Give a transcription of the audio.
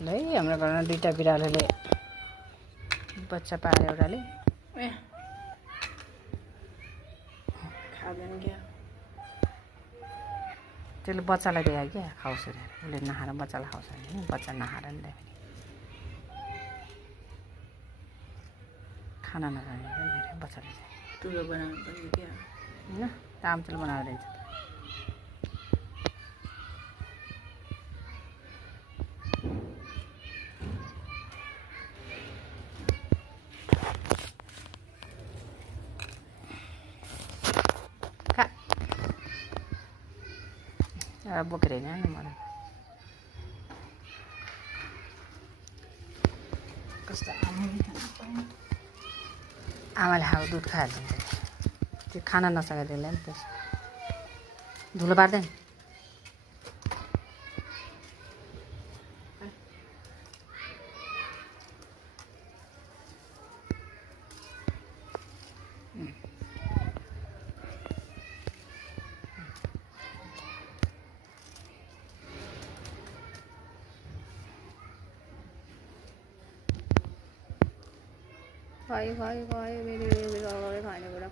है हाम्रो घरमा दुईटा बिरालोले बच्चा पारे एउटाले खाँदैन क्या त्यसले बच्चालाई दिए क्या खाओस् अरे उसले नखाएर बच्चालाई खाउँछ नि बच्चा नखाएर नि त खाना नखाने क्या मेरो बच्चाले चाहिँ तुलो बनाउनु पर्ने क्या होइन तामचुल बनाएर दिन्छ एउटा बोकेर हिँड्यो नि मलाई कस्तो आमाले खाएको दुध खाइहाल्छ नि त्यो खाना नसकेर त्यसलाई नि त्यस धुलो पार्दैन भयो मेरो खाने कुरा